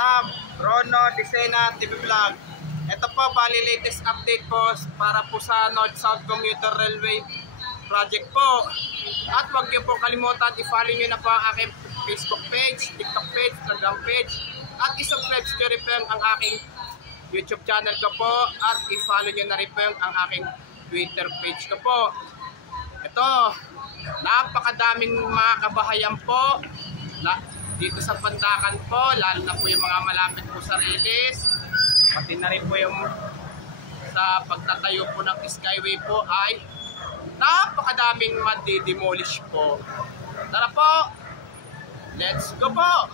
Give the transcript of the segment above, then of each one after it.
Tab, Rono, Disena, TV Vlog. Ito po, bali latest update po para po sa North-South Commuter Railway project po. At huwag niyo po kalimutan, i-follow niyo na po ang aking Facebook page, TikTok page, Instagram page. At i-subscribe nyo rin po ang aking YouTube channel ko po. At i-follow niyo na rin po ang aking Twitter page ko po. Ito, napakadaming mga kabahayan po dito sa Pandakan po, lalo na po yung mga malapit po sa release, pati na rin po yung sa pagtatayo po ng Skyway po ay napakadaming madi-demolish po. Tara po, let's go po!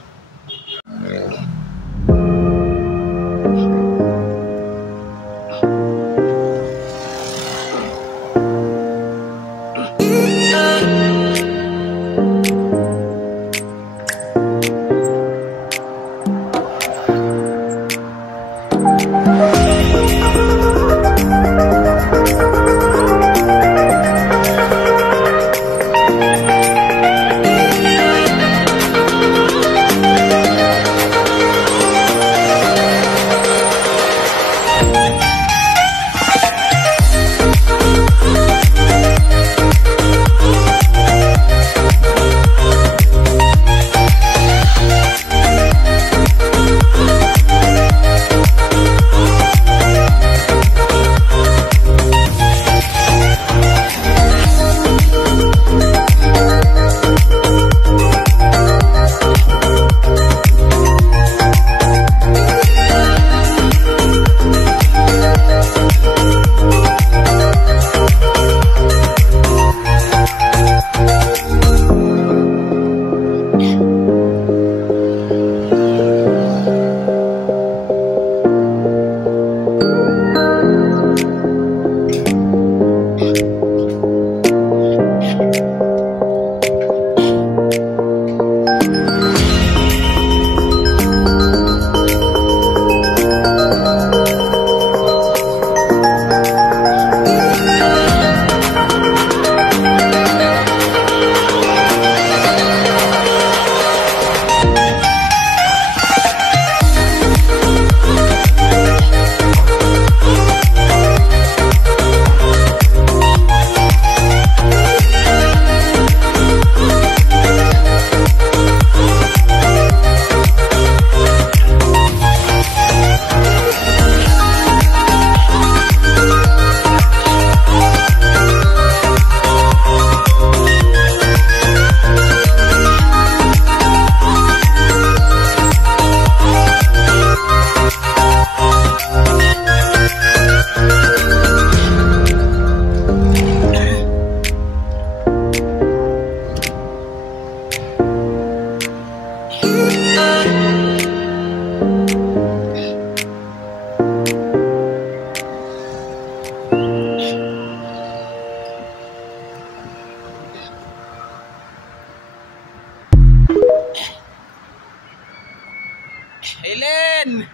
Helen!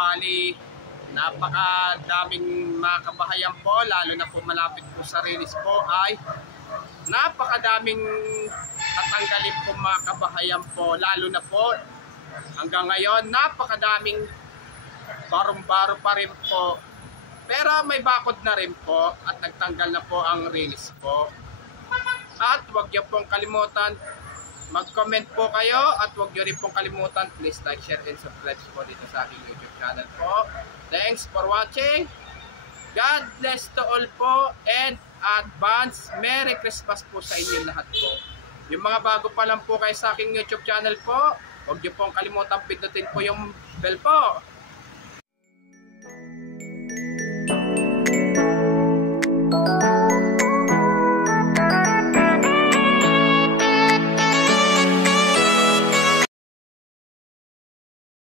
Bali, napakadaming mga kabahayan po, lalo na po malapit po sa release po ay napakadaming tatanggalin po mga kabahayan po, lalo na po hanggang ngayon napakadaming barong-baro pa rin po, pero may bakod na rin po at nagtanggal na po ang release po. At huwag niyo pong kalimutan mag-comment po kayo at huwag nyo rin pong kalimutan, please like, share, and subscribe po dito sa aking YouTube channel po. Thanks for watching. God bless to all po and advance Merry Christmas po sa inyo lahat po. Yung mga bago pa lang po kayo sa aking YouTube channel po, Huwag niyo pong kalimutan pindutin po yung bell po